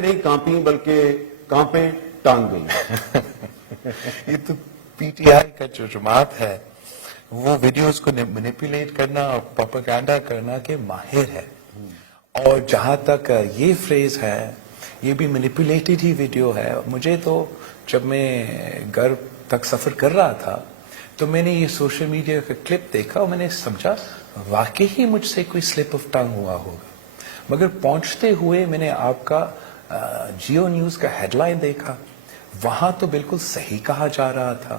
ٹانگیں نہیں کانپی بلکہ کانپیں ٹانگ گئی. یہ تو پی ٹی آئی کا جو جماعت ہے وہ ویڈیوز کو مینیپولیٹ کرنا اور پروپیگنڈا کرنا کے ماہر ہے. اور جہاں تک یہ فریز ہے یہ بھی مینیپولیٹڈ ہی ویڈیو ہے. مجھے تو جب میں گھر تک سفر کر رہا تھا تو میں نے یہ سوشل میڈیا کا کلپ دیکھا اور میں نے سمجھا واقعی ہی مجھ سے کوئی سلپ آف ٹنگ ہوا ہوگا. مگر پہنچتے ہوئے میں نے آپ کا جیو نیوز کا ہیڈ لائن دیکھا, وہاں تو بالکل صحیح کہا جا رہا تھا.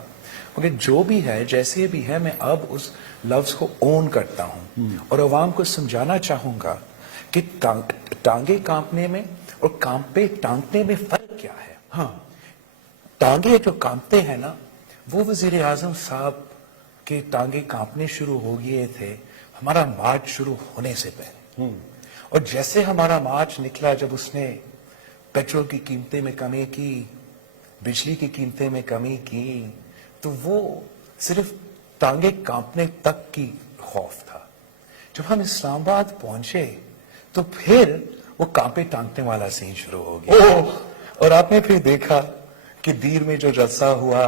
مگر جو بھی ہے جیسے بھی ہے میں اب اس لفظ کو اون کرتا ہوں اور عوام کو سمجھانا چاہوں گا کہ ٹانگیں کانپنے میں اور کانپے ٹانگنے میں فرق کیا ہے. ہاں, ٹانگیں جو کانپتے ہیں نا وہ وزیر اعظم صاحب کے ٹانگیں کانپنے شروع ہو گئے تھے ہمارا مارچ شروع ہونے سے پہلے. اور جیسے ہمارا مارچ نکلا جب اس نے پیٹرول کی قیمتیں میں کمی کی, بجلی کی قیمتیں میں کمی کی, تو وہ صرف ٹانگیں کانپنے تک کی خوف تھا. جب ہم اسلام آباد پہنچے تو پھر وہ کانپے ٹانگنے والا سین شروع ہو گیا. اور آپ نے پھر دیکھا کہ دیر میں جو جلسہ ہوا,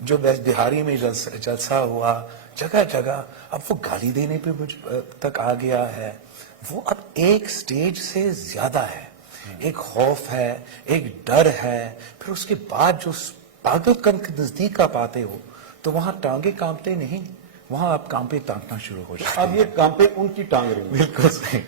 جو بہاری میں جلسہ ہوا, جگہ جگہ اب وہ گالی دینے پہ تک آ گیا ہے. وہ اب ایک سٹیج سے زیادہ ہے, ایک خوف ہے, ایک ڈر ہے. پھر اس کے بعد جو پاگل کن کے نزدیک آپ آتے ہو تو وہاں ٹانگیں کانپتے نہیں, وہاں آپ کانپے ٹانگنا شروع ہو جاتے. اب یہ کانپیں ان کی ٹانگ رہی ہیں. بالکل صحیح.